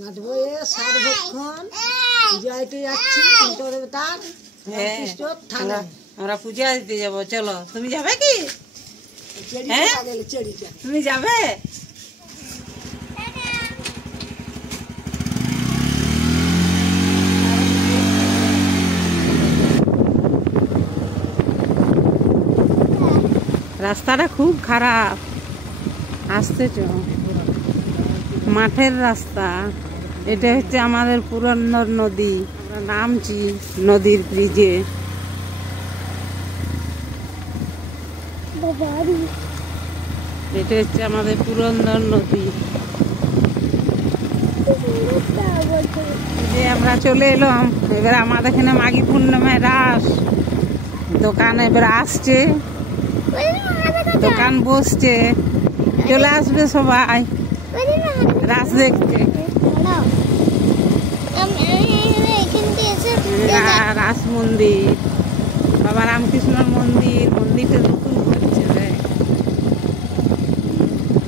নাচবো সার্বক্ষণ জয়তে যাচ্ছি তার আমরা পূজা দিতে যাবো। চলো, তুমি যাবে কি? তুমি যাবে? রাস্তাটা খুব খারাপ, আসতেছ মাঠের রাস্তা। এটা হচ্ছে আমাদের পুরন্দর নদী। আমরা নামছি নদীর ব্রিজে। এটা হচ্ছে আমাদের পুরন্দর নদী। যে আমরা চলে এলাম। এবার আমাদের এখানে মাঘী পূর্ণিমায় রাস, দোকান এবার আসছে, দোকান বসছে, চলে আসবে সবাই রাস দেখতে। রাস মন্দির, বাবা রামকৃষ্ণর মন্দির। মন্দিরটা নতুন হচ্ছে,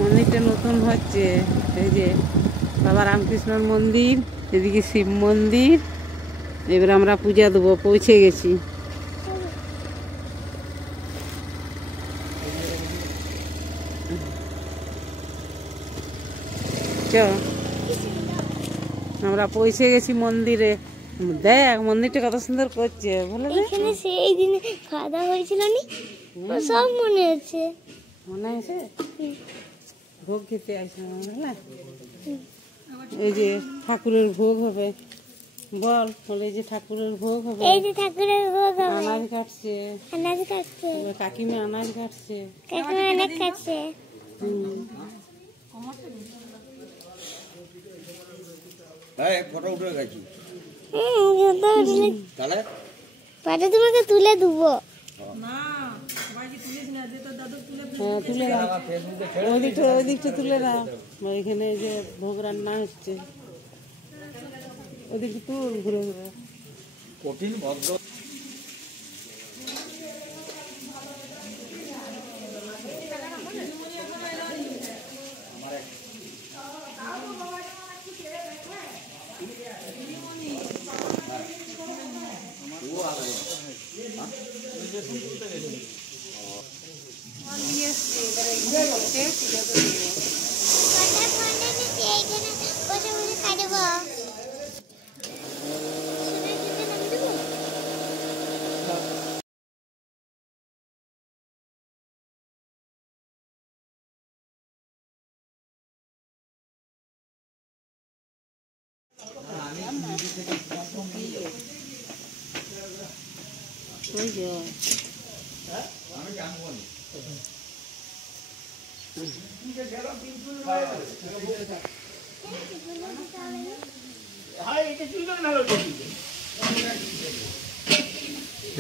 মন্দিরটা নতুন হচ্ছে। এই যে বাবা রামকৃষ্ণর মন্দির, এদিকে শিব মন্দির। এবার আমরা পূজা দেবো, পৌঁছে গেছি। আমরা পৌঁছে গেছি মন্দিরে। দেখ মন্দিরটা কত সুন্দর করছে, বলে এখানে সেই দিনে খাওয়া দাওয়া হয়েছিল নি, সব মনে আছে। মনে আছে? ভোগ খেতে আসলাম না। এই যে ঠাকুরের ভোগ হবে, বল বলে যে ঠাকুরের ভোগ হবে। এই যে ঠাকুরের ভোগ হবে। আনাজ কাটছে, আনাজ কাটছে, কাকিমা আনাজ কাটছে, কাকিমা আনাজ কাটছে। ফটো উঠে গেছি, পাটা তোমাকে তুলে দেবো। ওই দিকটা তুলে দাও। এখানে যে ভোগ রান্না হচ্ছে, ওদিকে তুল ঘুরে ঘুরে। কঠিন ভদ্র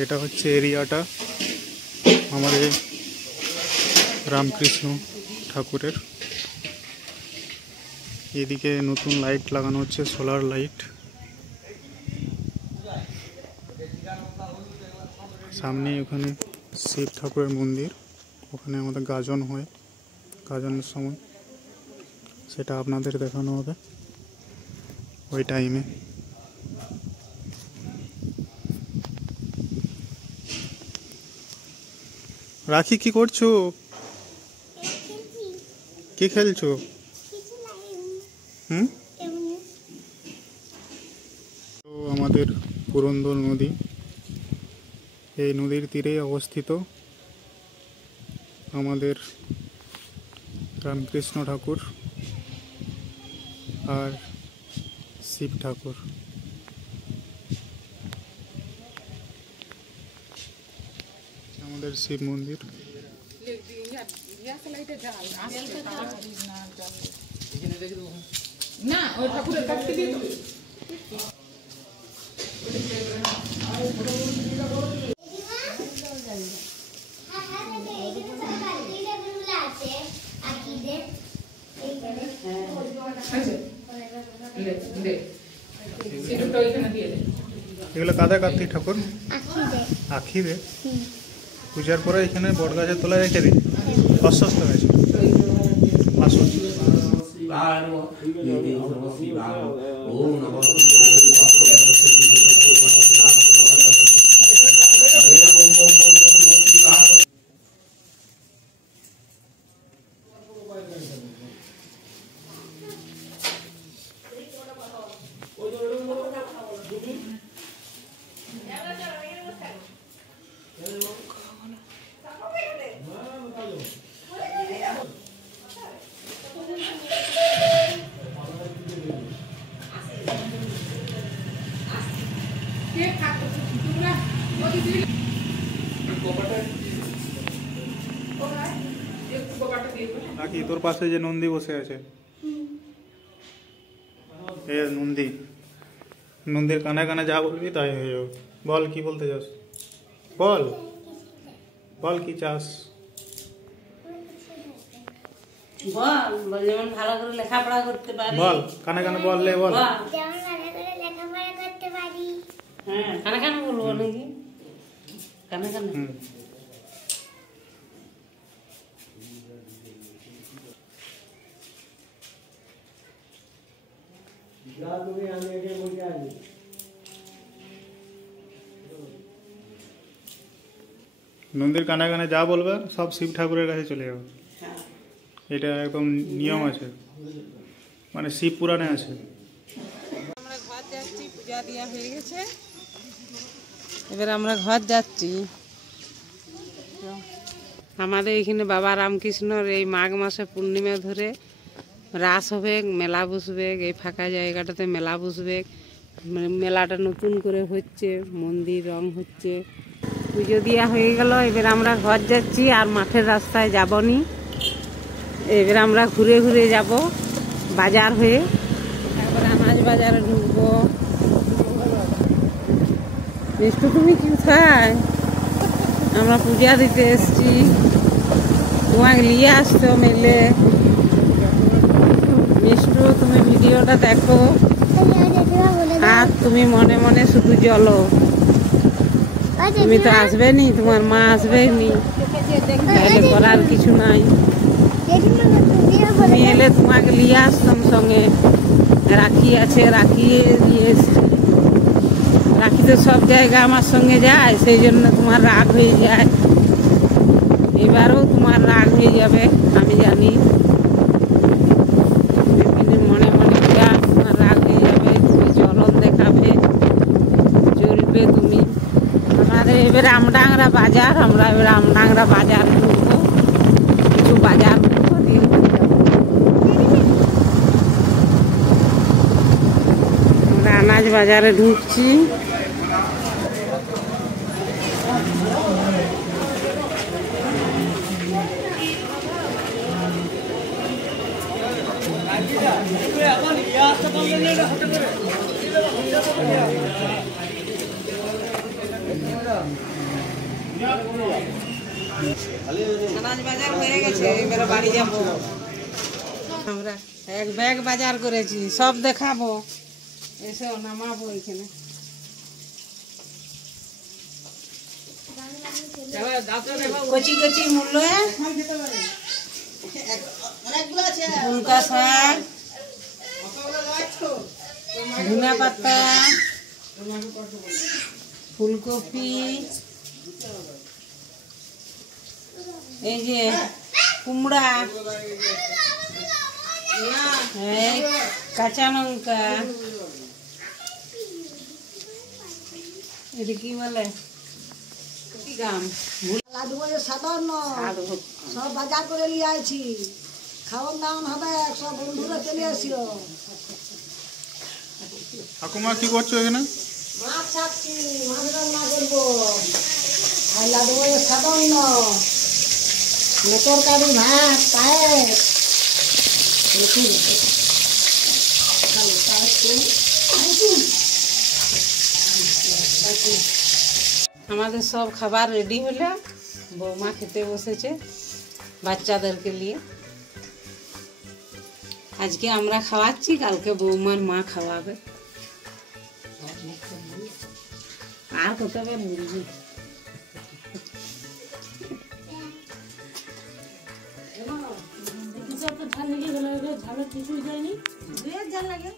এটা হচ্ছে এরিয়াটা আমাদের রামকৃষ্ণ ঠাকুরের। এদিকে নতুন লাইট লাগানো হচ্ছে, সোলার লাইট। সামনে ওখানে শিব ঠাকুরের মন্দির, ওখানে আমাদের গাজন হয়, গাজনের সময় সেটা আপনাদের দেখানো হবে ওই টাইমে। রাখি কি করছো? কি খেলছো? তো আমাদের পুরন্দর নদী, এই নদীর তীরেই অবস্থিত আমাদের রামকৃষ্ণ ঠাকুর আর শিব ঠাকুর। আমাদের শিব মন্দির। না ওই ঠাকুরের কাছ থেকে এগুলো কাদা কার্তিক ঠাকুর আখি দে পূজার পরে এখানে বট গাছের তলায় রেখে দিই। অস্বস্ত হয়েছে, আসুন। শিবায় নমঃ ইতি নমঃ শিবায় ওম নমঃ নাকি তোর পাশে যে নন্দী বসে আছে, এ নন্দী, নন্দীর কানে কানে যা বলবি তাই হয়ে যাবে। বল কি বলতে চাস, বল বল কি চাস। বল যেমন ভালো করে লেখাপড়া করতে পারি। বল কানে কানে বললে বল। যেমন ভালো করে লেখাপড়া করতে পারি। হ্যাঁ কানে কানে বলবো নাকি, কানে কানে। নন্দীর কানে কানে যা বলবে সব শিব ঠাকুরের কাছে চলে যাবে। হ্যাঁ। এটা একদম নিয়ম আছে, মানে শিব পুরাণে আছে। আমরা ঘর যাচ্ছি, পূজা দেওয়া হয়ে গেছে, এবার আমরা ঘর যাচ্ছি। আমাদের এখানে বাবা রামকৃষ্ণর এই মাঘ মাসে পূর্ণিমা ধরে রাস হবে, মেলা বসবে, এই ফাঁকা জায়গাটাতে মেলা বসবে। মেলাটা নতুন করে হচ্ছে, মন্দির রং হচ্ছে, পুজো দেওয়া হয়ে গেল। এবার আমরা ঘর যাচ্ছি, আর মাঠের রাস্তায় যাবনি। এবার আমরা ঘুরে ঘুরে যাব বাজার হয়ে, তারপরে আনাজ বাজারে ঢুকবো। মিষ্টু তুমি কি খায়? আমরা পূজা দিতে এসছি, তোমাকে নিয়ে আসতো মেলে। মিষ্টু তুমি ভিডিওটা দেখো, আর তুমি মনে মনে শুধু চলো। তুমি তো আসবে নি, তোমার মা আসবে নি, তাহলে করার কিছু নাই। তুমি এলে তোমাকে নিয়ে আসতাম সঙ্গে। রাখি আছে, রাখি নিয়ে এসছি। রাখি তো সব জায়গা আমার সঙ্গে যায়, সেই জন্য তোমার রাগ হয়ে যায়। এবারও তোমার রাগ হয়ে যাবে আমি জানি। মনে মনে যা তোমার রাগ হয়ে যাবে, তুমি চলন দেখাবে, চলবে তুমি। আমাদের এবার আমডাংরা বাজার, আমরা এবার আমডাংরা বাজার ঢুকবো, কিছু বাজার করবো, দিয়ে ঘুরে যাবো। আমরা আনাজ বাজারে ঢুকছি। আনাজ বাজার হয়ে গেছে, এবারে বাড়ি যাবো। আমরা এক ব্যাগ বাজার করেছি, সব দেখাবো, এসে নামাবো এখানে। কচি কচি মূল্য, ফুলকা শাক, ধনিয়া পাতা, ফুলকপি, এই যে কুমড়া, এই কাঁচা লঙ্কা, এটা কি বলে লাড্ডু বলে সাধারণ সব বাজার করে নিয়ে আইছি। খাওয়ান দাওয়ান হবে, সব বন্ধুরা চলে আসিও। ঠাকুমা কি করছো এখানে? মাছ ছাড়ছি, মাছ রান্না করবো। আর লাড্ডু বলে সাধারণ তরকারি, ভাত, পায়েস। আমাদের সব খাবার রেডি হলো, বৌমা খেতে বসেছে বাচ্চাদেরকে নিয়ে। আজকে আমরা খাওয়াচ্ছি, কালকে বৌমার মা খাওয়াবে। আর কতবার বলবি? দুয়ের জাল লাগে